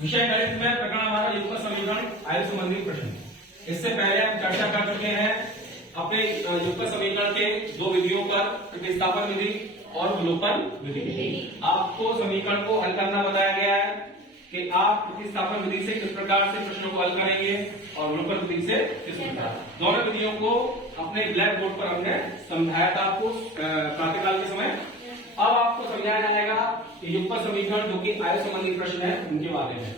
विषय गणित में प्रकरण हमारा युक्त समीकरण आयु संबंधी प्रश्न। इससे पहले हम चर्चा कर चुके हैं अपने युक्त समीकरण के दो विधियों पर, प्रतिस्थापन विधि और विलोपन विधि। आपको समीकरण को हल करना बताया गया है कि आप प्रतिस्थापन विधि से किस प्रकार से प्रश्नों को हल करेंगे और विलोपन विधि से किस प्रकार। दोनों विधियों को अपने ब्लैक बोर्ड पर हमने समझाया था आपको प्रातःकाल के समय। अब आपको समझाया जाएगा कि युक्त समीकरण जो कि आयु संबंधी प्रश्न है उनके बारे में।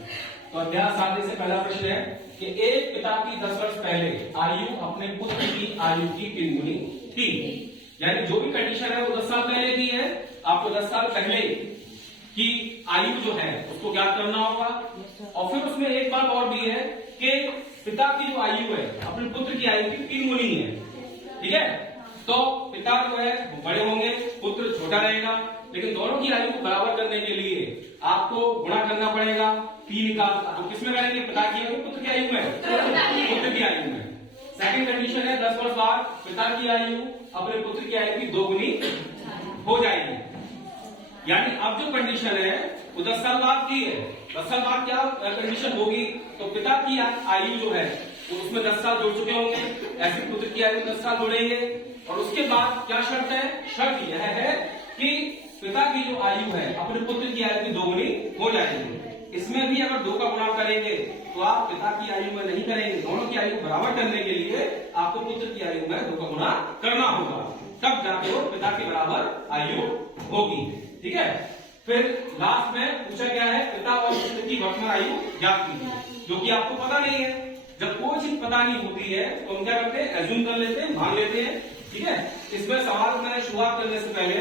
तो अध्याय 7 से पहला प्रश्न है कि एक पिता की 10 वर्ष पहले आयु अपने पुत्र की आयु की 3 गुनी थी। यानी जो भी कंडीशन है वो 10 साल पहले की है। आपको 10 साल पहले की आयु जो है उसको ज्ञात करना होगा। और फिर उसमें एक बात और भी है कि पिता की जो आयु है अपने पुत्र की आयु की 3 गुनी है। ठीक है, तो पिता जो है वो बड़े होंगे, पुत्र छोटा रहेगा, लेकिन दोनों की आयु को बराबर करने के लिए आपको गुणा करना पड़ेगा। 3 का तो किसमें करेंगे? पिता की आयु पुत्र की आयु में, पुत्र की आयु में। सेकंड कंडीशन है 10 वर्ष बाद पिता की आयु अपने पुत्र की आयु की 2 गुनी हो जाएगी। यानी अब जो कंडीशन है वो 10 साल बाद की है। 10 साल बाद क्या कंडीशन होगी? तो पिता की आयु जो है तो उसमें 10 साल जुड़ चुके होंगे, ऐसे पुत्र की आयु 10 साल जुड़ेंगे। और उसके बाद क्या शर्त है? शर्त यह है कि पिता की जो आयु है अपने पुत्र की आयु की 2 गुनी हो जाएगी। इसमें भी अगर 2 का गुणा करेंगे तो आप पिता की आयु में नहीं करेंगे। दोनों की आयु बराबर करने के लिए आपको पुत्र की आयु में 2 का गुणा करना होगा, तब जाके वो पिता के बराबर आयु होगी। ठीक है, फिर लास्ट में पूछा गया है पिता और पुत्र की वर्तमान आयु ज्ञात कीजिए, जो कि आपको पता नहीं है। जब कोई चीज पता नहीं होती है तो हम क्या करते हैं? एज्यूम कर लेते हैं, मान लेते हैं। ठीक है, इसमें सवाल में शुरुआत करने से पहले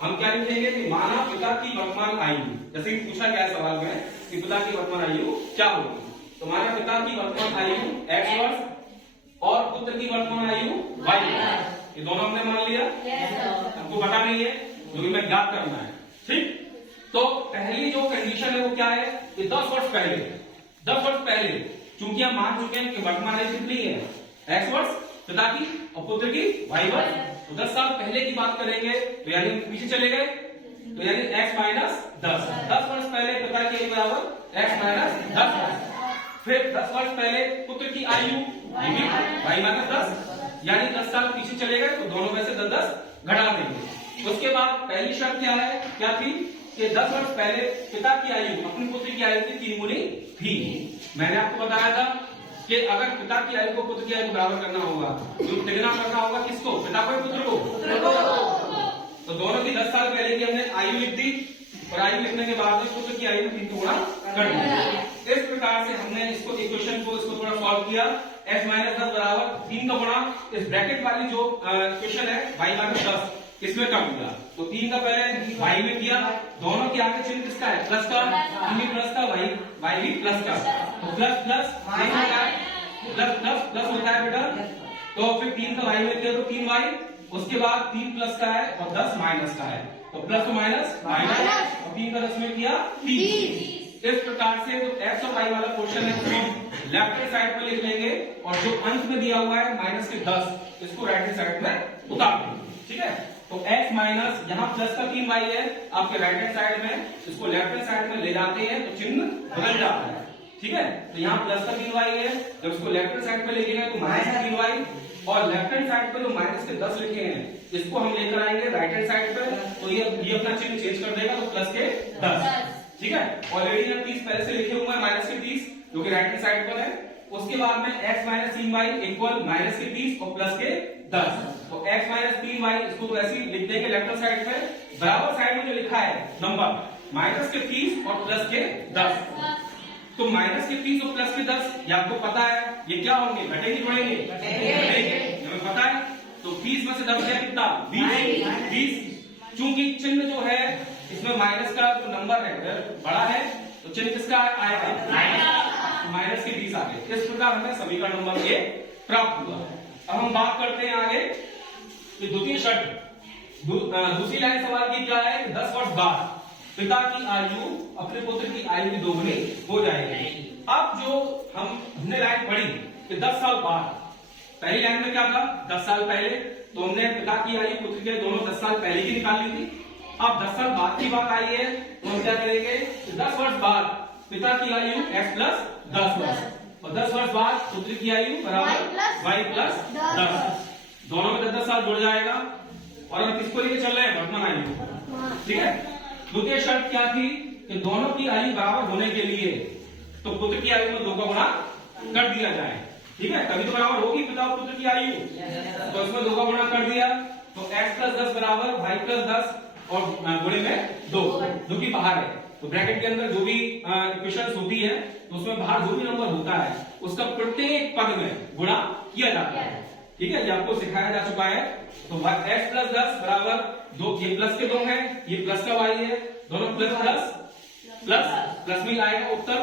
हम क्या लिखेंगे कि माना पिता की वर्तमान आयु, जैसे कि पूछा गया है सवाल में कि पिता की वर्तमान आयु क्या होगी। तो माना पिता की वर्तमान आयु x वर्ष और पुत्र की वर्तमान आयु y वर्ष। ये दोनों हमने मान लिया, हमको पता नहीं है, जो भी मैं ज्ञात करना है। ठीक, तो पहली जो कंडीशन है वो क्या है कि 10 वर्ष पहले चूंकि हम मान चुके हैं कि वर्तमान आयु कितनी है? x वर्ष पिता की और पुत्र की y वर्ष। तो 10 साल पहले की बात करेंगे तो यानी पीछे चले गए, तो यानी x माइनस 10। 10 वर्ष पहले पिता की आयु बराबर x माइनस 10। फिर 10 वर्ष पहले पुत्र की आयु y माइनस 10, यानी 10 साल पीछे चले गए तो दोनों में से 10 घटा देंगे। उसके बाद पहली शर्त क्या थी कि 10 वर्ष पहले पिता की आयु अपने पुत्र की आयु की 3 गुनी थी। मैंने आपको बताया था कि अगर पिता की आयु को पुत्र की आयु बराबर करना होगा तो तिगुना करना होगा किसको? पिता को, पुत्र को। तो दोनों की 10 साल पहले की हमने आयु लिख दी और आयु लिखने के बाद में पुत्र की आयु 3 गुणा कर दी। इस प्रकार से हमने इसको इक्वेशन को इसको थोड़ा सॉल्व किया। x माइनस 10 बराबर 3 का गुणा इस ब्रैकेट वाली जो इक्वेशन है y माइनस 10 इसमें कर दिया। तो 3 का पहले y में किया, दोनों के आगे चिन्ह किसका है? प्लस का, भी प्लस का, y भी प्लस का। तो प्लस प्लस होता है, प्लस होता है बेटा। तो फिर 3 का y में किया तो 3y, उसके बाद 3 प्लस का है और 10 माइनस का है, तो प्लस तो माइनस माइनस, और 3 का 10 में किया 30। इस प्रकार से जो x और y वाला पोर्शन है उसको लेफ्ट हैंड साइड में लिख लेंगे और जो अंत में दिया हुआ है माइनस के 10 इसको राइट हैंड साइड में उतार देंगे। ठीक है, तो x माइनस यहाँ प्लस का 3y है आपके राइट हैंड साइड में, इसको लेफ्ट हैंड साइड में ले जाते हैं तो चिन्ह बदल जाता है। ठीक है, तो यहाँ प्लस का 3y है, जब इसको लेफ्ट हैंड साइड में लेके गए तो माइनस का 3y, और लेफ्ट हैंड साइड पे जो माइनस के 10 लिखे हैं इसको हम लेकर आएंगे राइट हैंड साइड पे, तो ये अपना चिन्ह चेंज कर देगा तो प्लस के 10। ठीक है, ऑलरेडी यहाँ 30 पहले से लिखे हुए हैं माइनस के 30 जो कि राइट हैंड साइड पर है। उसके बाद में x minus 3y equal minus के 30 और प्लस के 10। तो x माइनस 3y इसको तो ऐसे ही लिख देंगे लेफ्ट हैंड साइड पे, बराबर साइड में जो लिखा है नंबर माइनस के 30 और प्लस के 10। तो माइनस के 30 और प्लस के 10 ये आपको पता है, ये क्या होंगे? घटेंगे जोड़ेंगे? घटेंगे, हमें पता है। तो 30 में से 10 गया कितना? 20। चूंकि चिन्ह जो है इसमें माइनस का जो नंबर है बड़ा है तो चिन्ह किसका आएगा? माइनस के 20 आ गए। इस प्रकार हमें समीकरण नंबर 1 प्राप्त हुआ। अब हम बात करते हैं आगे कि द्वितीय शर्त, दूसरी लाइन सवाल की क्या है? 10 वर्ष बाद पिता की आयु अपने पुत्र की आयु की 2 गुनी हो जाएगी। अब जो हमने लाइन पढ़ी कि 10 साल बाद, पहली लाइन में क्या था? 10 साल पहले, तो हमने पिता की आयु पुत्र के दोनों 10 साल पहले की निकाल ली थी। अब 10 साल बाद की बात आई है तो हम क्या करेंगे? 10 वर्ष बाद पिता की आयु x प्लस 10 वर्ष और 10 वर्ष बाद पुत्र की आयु बराबर y प्लस 10। दोनों में 10 साल जुड़ जाएगा और हम किसको लेके चल रहे हैं, वर्तमान आयु। ठीक है। द्वितीय शर्त क्या थी कि दोनों की आयु बराबर होने के लिए तो पुत्र की आयु में 2 का गुणा कर दिया जाए। ठीक है, तभी तो बराबर होगी पिता और पुत्र की आयु। तो इसमें 2 का गुणा कर दिया तो x प्लस 10 बराबर y प्लस 10 और गुणे में 2 जो कि बाहर है। तो ब्रैकेट के अंदर जो भी इक्वेशंस होती है तो उसमें बाहर जो भी नंबर होता है उसका प्रत्येक पद में गुणा किया जाता है। ठीक है, ये आपको सिखाया जा चुका है। तो x प्लस 10 बराबर 2, ये प्लस के 2 है, ये प्लस का y है, दोनों प्लस प्लस प्लस प्लस में आएगा उत्तर।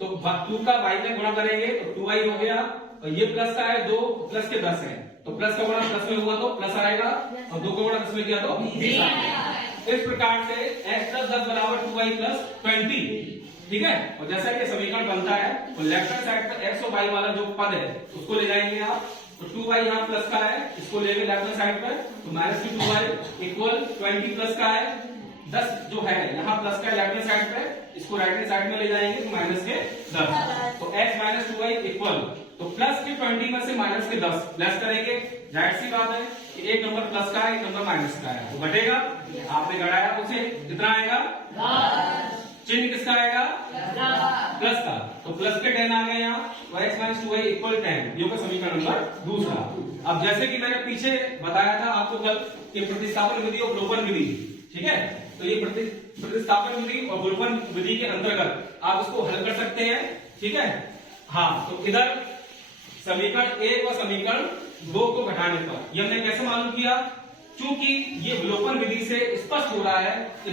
तो 2 का y में गुणा करेंगे तो 2y हो गया और ये प्लस का है 2 प्लस के 10 है तो प्लस का गुणा प्लस में हुआ तो प्लस आएगा और 2 का गुणा 10 में किया तो 20 आएगा। इस प्रकार से x प्लस 10 बराबर 2y प्लस 20। ठीक है, और जैसा कि समीकरण बनता है तो लेफ्ट हैंड साइड पर x और y वाला जो पद है उसको ले जाएंगे आप। तो 2y यहाँ प्लस का है, इसको लेंगे लेफ्ट हैंड साइड पर तो माइनस 2y इक्वल 20 प्लस का है 10 जो है यहाँ प्लस का लेफ्ट हैंड साइड पे, इसको राइट हैंड साइड में ले जाएंगे तो माइनस के 10। तो x माइनस 2y इक्वल तो प्लस के 20 में से माइनस के 10 लेस करेंगे। जाहिर सी बात है कि एक नंबर प्लस का है, एक नंबर माइनस का है, तो घटेगा। आपने घटाया उसे कितना आएगा, चिन्ह किसका आएगा, प्लस का। तो प्लस के 10 आ गए यहाँ, तो x माइनस 2y इक्वल 10, ये होगा समीकरण नंबर दूसरा। अब जैसे कि मैंने पीछे बताया था आपको कल कि प्रतिस्थापन विधि और विलोपन विधि। ठीक है, तो ये प्रतिस्थापन विधि और विलोपन विधि के अंतर्गत आप इसको हल कर सकते हैं। ठीक है, हाँ, तो इधर समीकरण 1 और समीकरण 2 को घटाने पर ये हमने कैसे मालूम किया, क्योंकि ये विलोपन विधि से स्पष्ट हो रहा है कि